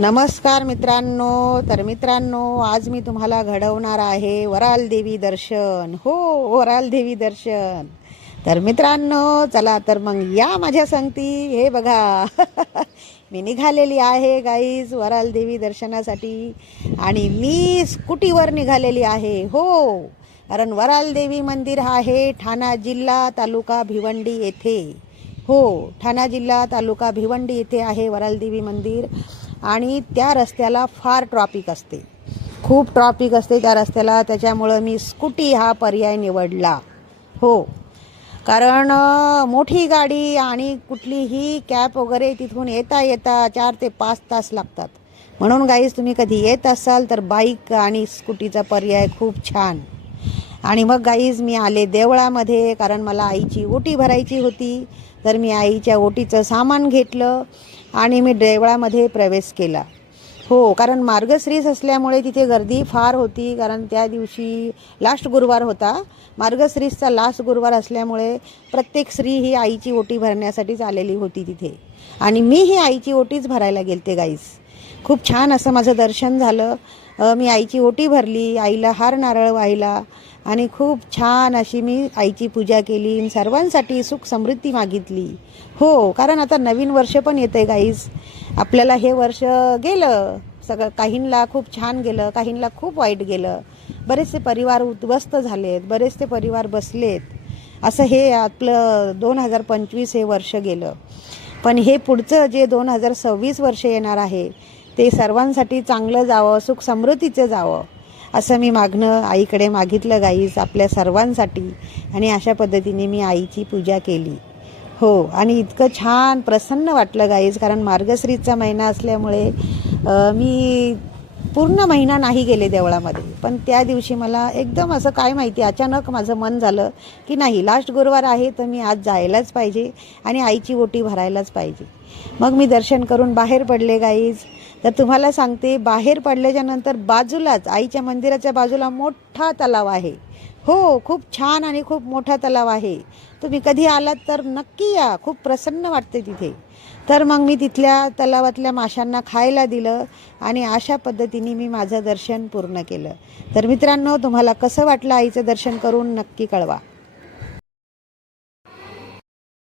नमस्कार मित्रांनो. तर मित्रांनो, आज मी तुम्हाला घडवणार आहे वराल देवी दर्शन. हो, वराल देवी दर्शन. तर मित्रांनो, चला तर मग या माझ्या संगती. हे बघा मी निघालेली आहे गाईज वराल देवी दर्शनासाठी, आणि मी स्कूटीवर निघालेली आहे. हो, कारण वराल देवी मंदिर आहे ठाणा जिल्हा तालुका भिवंडी येथे. हो, ठाणा जिल्हा तालुका भिवंडी येथे आहे वराल देवी मंदिर. आणि त्या रस्त्याला फार ट्रॉफिक असते, खूप ट्रॉफिक असते त्या रस्त्याला. त्याच्यामुळं मी स्कूटी हा पर्याय निवडला. हो, कारण मोठी गाडी आणि कुठलीही कॅब वगैरे तिथून येता 4 ते 5 तास लागतात. म्हणून गाईज, तुम्ही कधी येत असाल तर बाईक आणि स्कूटीचा पर्याय खूप छान. आणि मग गाईज, मी आले देवळामध्ये, कारण मला आईची ओटी भरायची होती. तर मी आईच्या ओटीचं सामान घेतलं आणि मी देवळामध्ये प्रवेश केला. हो, कारण मार्गशीर्ष असल्यामुळे तिथे गर्दी फार होती, कारण त्या दिवशी लास्ट गुरुवार होता. मार्गशीर्षचा लास्ट गुरुवार असल्यामुळे प्रत्येक स्त्री ही आईची ओटी भरण्यासाठीच आलेली होती तिथे. आणि मी ही आईची ओटीच भरायला गेलते गाईस. खूप छान असं माझं दर्शन झालं. मी आईची ओटी भरली, आईला हार नारळ वाहिला आणि खूप छान अशी मी आईची पूजा केली. सर्वांसाठी सुख समृद्धी मागितली. हो, कारण आता नवीन वर्ष पण येतं आहे गाईज. आपल्याला हे वर्ष गेलं सगळं, काहींना खूप छान गेलं, काहींना खूप वाईट गेलं. बरेचसे परिवार उद्ध्वस्त झालेत, बरेचसे परिवार बसलेत. असं हे आपलं 2025 हे वर्ष गेलं. पण हे पुढचं जे 2026 वर्ष येणार आहे ते सर्वांसाठी चांगलं जावं, सुख समृद्धीचं जावं, असं मी आईकडे मागितलं गाईज, आपल्या सर्वांसाठी. आणि अशा पद्धतीने मी आईची पूजा केली. हो, आणि इतकं छान प्रसन्न वाटलं गाईज, कारण मार्गशीर्षचा महिना असल्यामुळे मी पूर्ण महिना नाही गेले देवळामध्ये. पण त्या दिवशी मला एकदम असं काय माहिती, अचानक माझं मन झालं की नाही, लास्ट गुरुवार आहे तर मी आज जायलाच पाहिजे आणि आईची ओटी भरायलाच पाहिजे. मग मी दर्शन करून बाहेर पडले गाईज. तर तुम्हाला सांगते, बाहेर पडल्याच्या नंतर बाजूलाच, आईच्या मंदिराच्या बाजूला मोठा तलाव आहे. हो, खूप छान आणि खूप मोठा तलाव आहे. तुम्ही कधी आलात तर नक्की या, खूप प्रसन्न वाटते तिथे. तर मग मी तिथल्या तलावातल्या माशांना खायला दिलं आणि अशा पद्धतीने मी माझं दर्शन पूर्ण केलं. तर मित्रांनो, तुम्हाला कसं वाटलं आईचं दर्शन करून नक्की कळवा.